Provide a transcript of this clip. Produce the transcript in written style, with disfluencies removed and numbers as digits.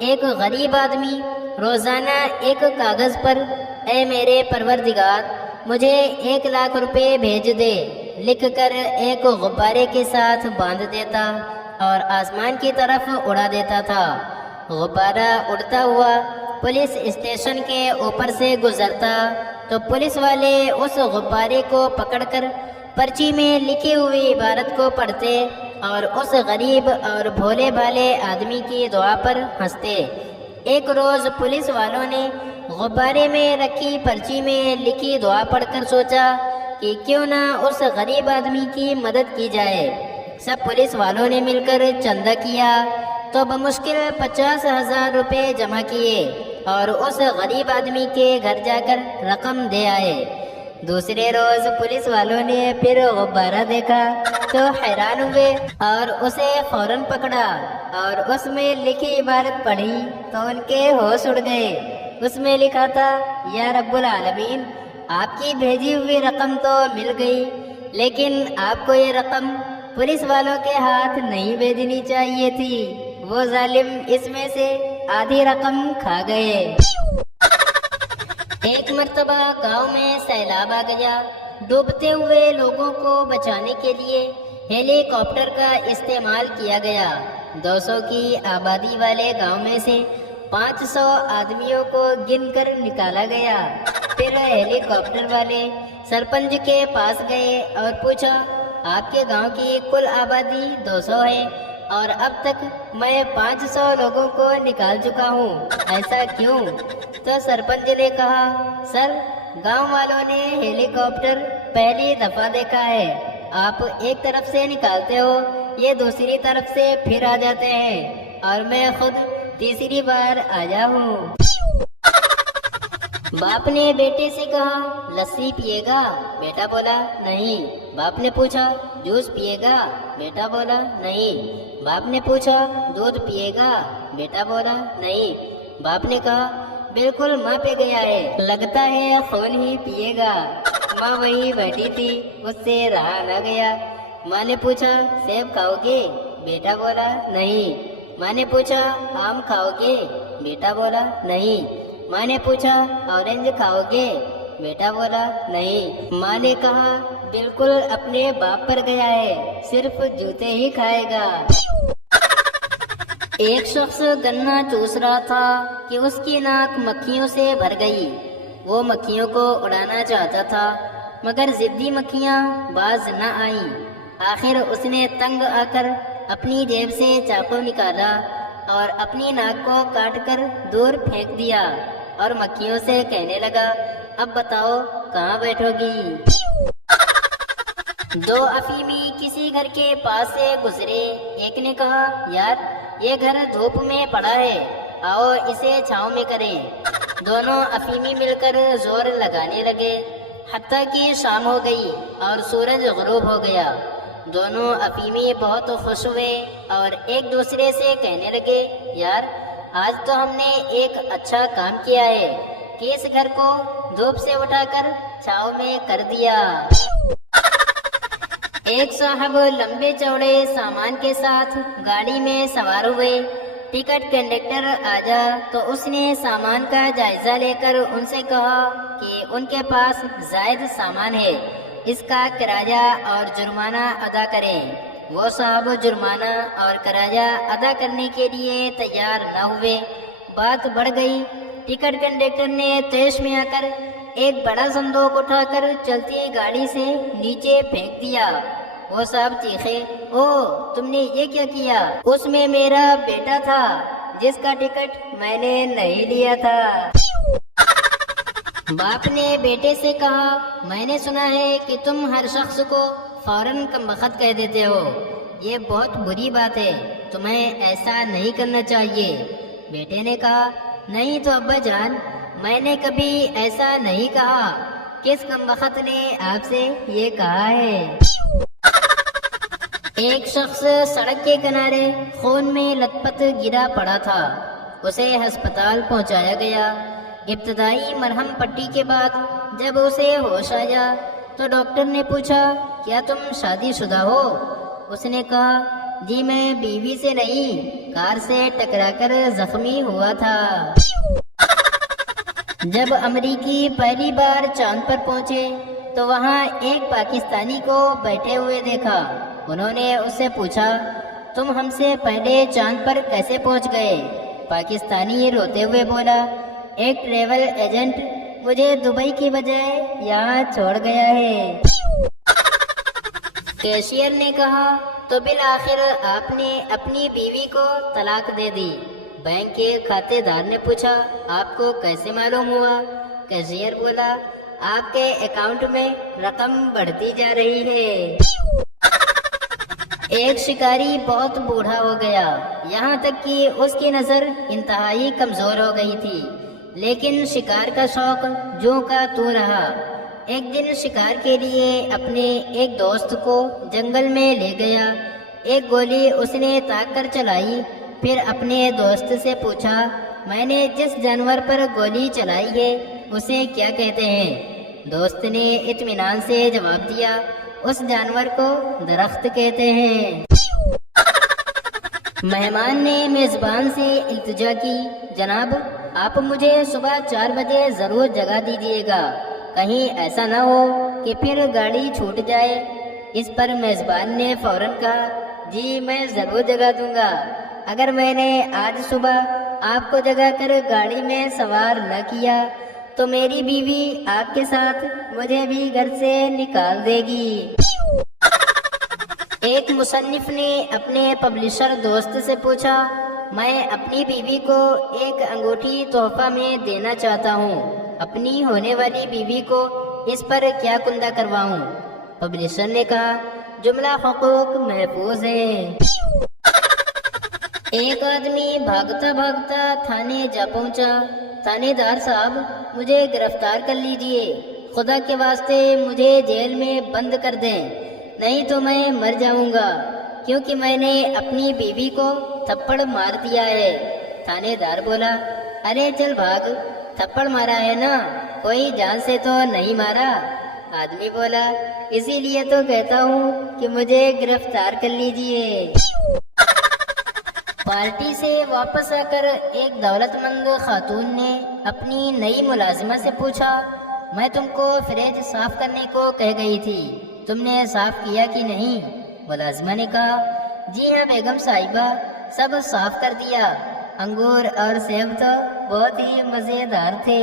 ایک غریب آدمی روزانہ ایک کاغذ پر اے میرے پروردگار مجھے 1,00,000 روپے بھیج دے لکھ کر ایک غبارے کے ساتھ باندھ دیتا اور آسمان کی طرف اڑا دیتا تھا۔ غبارہ اڑتا ہوا پولیس اسٹیشن کے اوپر سے گزرتا تو پولیس والے اس غبارے کو پکڑ کر پرچی میں لکھی ہوئی عبارت کو پڑھتے اور اس غریب اور بھولے بھالے آدمی کی دعا پر ہنستے۔ ایک روز پولیس والوں نے غبارے میں رکھی پرچی میں لکھی دعا پڑھ کر سوچا کہ کیوں نہ اس غریب آدمی کی مدد کی جائے۔ سب پولیس والوں نے مل کر چندہ کیا تو بمشکل 50,000 روپے جمع کیے اور اس غریب آدمی کے گھر جا کر رقم دے آئے۔ دوسرے روز پولیس والوں نے پھر غبارہ دیکھا تو حیران ہوئے اور اسے فوراً پکڑا اور اس میں لکھی عبارت پڑھی تو ان کے ہوش اڑ گئے۔ اس میں لکھا تھا، یا رب العالمین، آپ کی بھیجی ہوئی رقم تو مل گئی، لیکن آپ کو یہ رقم پولیس والوں کے ہاتھ نہیں بھیجنی چاہیے تھی، وہ ظالم اس میں سے آدھی رقم کھا گئے۔ ایک مرتبہ گاؤں میں سیلاب آ گیا۔ ڈوبتے ہوئے لوگوں کو بچانے کے لیے ہیلی کاپٹر کا استعمال کیا گیا۔ 200 کی آبادی والے گاؤں میں سے 500 آدمیوں کو گن کر نکالا گیا۔ پھر ہیلی کاپٹر والے سرپنچ کے پاس گئے اور پوچھا، آپ کے گاؤں کی کل آبادی 200 ہے اور اب تک میں 500 لوگوں کو نکال چکا ہوں، ایسا کیوں؟ تو سرپنچ نے کہا، سر، گاؤں والوں نے ہیلی کاپٹر پہلی دفعہ دیکھا ہے، آپ ایک طرف سے نکالتے ہو، یہ دوسری طرف سے پھر آ جاتے ہیں اور میں خود تیسری بار آیا ہوں۔ باپ نے بیٹے سے کہا، لسی پیے گا؟ بیٹا بولا نہیں۔ باپ نے پوچھا، جوس پیے گا؟ بیٹا بولا نہیں۔ باپ نے پوچھا، دودھ پیے گا؟ بیٹا بولا نہیں۔ باپ نے کہا، بالکل ماں پہ گیا ہے، لگتا ہے خون ہی پیے گا۔ ماں وہی بیٹھی تھی، اس سے رہا نہ گیا۔ ماں نے پوچھا، سیب کھاؤ گے؟ بیٹا بولا نہیں۔ ماں نے پوچھا، آم کھاؤ گے؟ بیٹا بولا نہیں۔ ماں نے پوچھا، اورنج کھاؤ گے؟ بیٹا بولا نہیں۔ ماں نے کہا، بالکل اپنے باپ پر گیا ہے، صرف جوتے ہی کھائے گا۔ ایک شخص گنا چوس رہا تھا کہ اس کی ناک مکھیوں سے بھر گئی۔ وہ مکھیوں کو اڑانا چاہتا تھا مگر ضدی مکھیاں باز نہ آئیں۔ آخر اس نے تنگ آ کر اپنی جیب سے چاقو نکالا اور اپنی ناک کو کاٹ کر دور پھینک دیا اور مکھیوں سے کہنے لگا، اب بتاؤ کہاں بیٹھو گی؟ 2 افیمی کسی گھر کے پاس سے گزرے۔ ایک نے کہا، یار یہ گھر دھوپ میں پڑا ہے، آؤ اسے چھاؤں میں کریں۔ دونوں افیمی مل کر زور لگانے لگے، حتیٰ کہ شام ہو گئی اور سورج غروب ہو گیا۔ دونوں افیمی بہت خوش ہوئے اور ایک دوسرے سے کہنے لگے، یار آج تو ہم نے ایک اچھا کام کیا ہے کہ اس گھر کو دھوپ سے اٹھا کر چھاؤں میں کر دیا۔ ایک صاحب لمبے چوڑے سامان کے ساتھ گاڑی میں سوار ہوئے۔ ٹکٹ کنڈکٹر آجا تو اس نے سامان کا جائزہ لے کر ان سے کہا کہ ان کے پاس زائد سامان ہے، اس کا کرایہ اور جرمانہ ادا کریں۔ وہ صاحب جرمانہ اور کرایہ ادا کرنے کے لیے تیار نہ ہوئے۔ بات بڑھ گئی۔ ٹکٹ کنڈکٹر نے طیش میں آ کر ایک بڑا صندوق اٹھا کر چلتی گاڑی سے نیچے پھینک دیا۔ وہ صاحب چیخے، او تم نے یہ کیا کیا؟ اس میں میرا بیٹا تھا جس کا ٹکٹ میں نے نہیں لیا تھا۔ باپ نے بیٹے سے کہا، میں نے سنا ہے کہ تم ہر شخص کو فوراً کمبخت کہہ دیتے ہو، یہ بہت بری بات ہے، تمہیں ایسا نہیں کرنا چاہیے۔ بیٹے نے کہا، نہیں تو ابا جان، میں نے کبھی ایسا نہیں کہا، کس کمبخت نے آپ سے یہ کہا ہے؟ ایک شخص سڑک کے کنارے خون میں لت پت گرا پڑا تھا، اسے ہسپتال پہنچایا گیا۔ ابتدائی مرہم پٹی کے بعد جب اسے ہوش آیا تو ڈاکٹر نے پوچھا، کیا تم شادی شدہ ہو؟ اس نے کہا، جی میں بیوی سے نہیں کار سے ٹکرا کر زخمی ہوا تھا۔ جب امریکی پہلی بار چاند پر پہنچے تو وہاں ایک پاکستانی کو بیٹھے ہوئے دیکھا۔ انہوں نے اس سے پوچھا، تم ہم سے پہلے چاند پر کیسے پہنچ گئے؟ پاکستانی روتے ہوئے بولا، ایک ٹریول ایجنٹ مجھے دبئی کی بجائے یہاں چھوڑ گیا ہے۔ کیشیئر نے کہا، تو بالآخر آپ نے اپنی بیوی کو طلاق دے دی؟ بینک کے کھاتے دار نے پوچھا، آپ کو کیسے معلوم ہوا؟ کیشیئر بولا، آپ کے اکاؤنٹ میں رقم بڑھتی جا رہی ہے۔ ایک شکاری بہت بوڑھا ہو گیا، یہاں تک کہ اس کی نظر انتہائی کمزور ہو گئی تھی، لیکن شکار کا شوق جوں کا توں رہا۔ ایک دن شکار کے لیے اپنے ایک دوست کو جنگل میں لے گیا۔ ایک گولی اس نے تاک کر چلائی، پھر اپنے دوست سے پوچھا، میں نے جس جانور پر گولی چلائی ہے اسے کیا کہتے ہیں؟ دوست نے اطمینان سے جواب دیا، اس جانور کو درخت کہتے ہیں۔ مہمان نے میزبان سے التجا کی، جناب آپ مجھے صبح 4 بجے ضرور جگا دیجیے گا، کہیں ایسا نہ ہو کہ پھر گاڑی چھوٹ جائے۔ اس پر میزبان نے فوراً کہا، جی میں ضرور جگا دوں گا، اگر میں نے آج صبح آپ کو جگا کر گاڑی میں سوار نہ کیا تو میری بیوی آپ کے ساتھ مجھے بھی گھر سے نکال دے گی۔ ایک مصنف نے اپنے پبلشر دوست سے پوچھا، میں اپنی بیوی کو ایک انگوٹھی تحفہ میں دینا چاہتا ہوں، اپنی ہونے والی بیوی کو اس پر کیا کندہ کرواؤں؟ پبلشر نے کہا، جملہ حقوق محفوظ ہے۔ ایک آدمی بھاگتا بھاگتا تھانے جا پہنچا، تھانے دار صاحب مجھے گرفتار کر لیجئے، خدا کے واسطے مجھے جیل میں بند کر دیں، نہیں تو میں مر جاؤں گا، کیونکہ میں نے اپنی بیوی کو تھپڑ مار دیا ہے۔ تھانے دار بولا، ارے چل بھاگ، تھپڑ مارا ہے نا، کوئی جان سے تو نہیں مارا؟ آدمی بولا، اسی لیے تو کہتا ہوں کہ مجھے گرفتار کر لیجئے۔ پارٹی سے واپس آ کر ایک دولت مند خاتون نے اپنی نئی ملازمہ سے پوچھا، میں تم کو فریج صاف کرنے کو کہہ گئی تھی، تم نے صاف کیا کہ نہیں؟ ملازمہ نے کہا، جی ہاں بیگم صاحبہ، سب صاف کر دیا، انگور اور سیب تو بہت ہی مزیدار تھے۔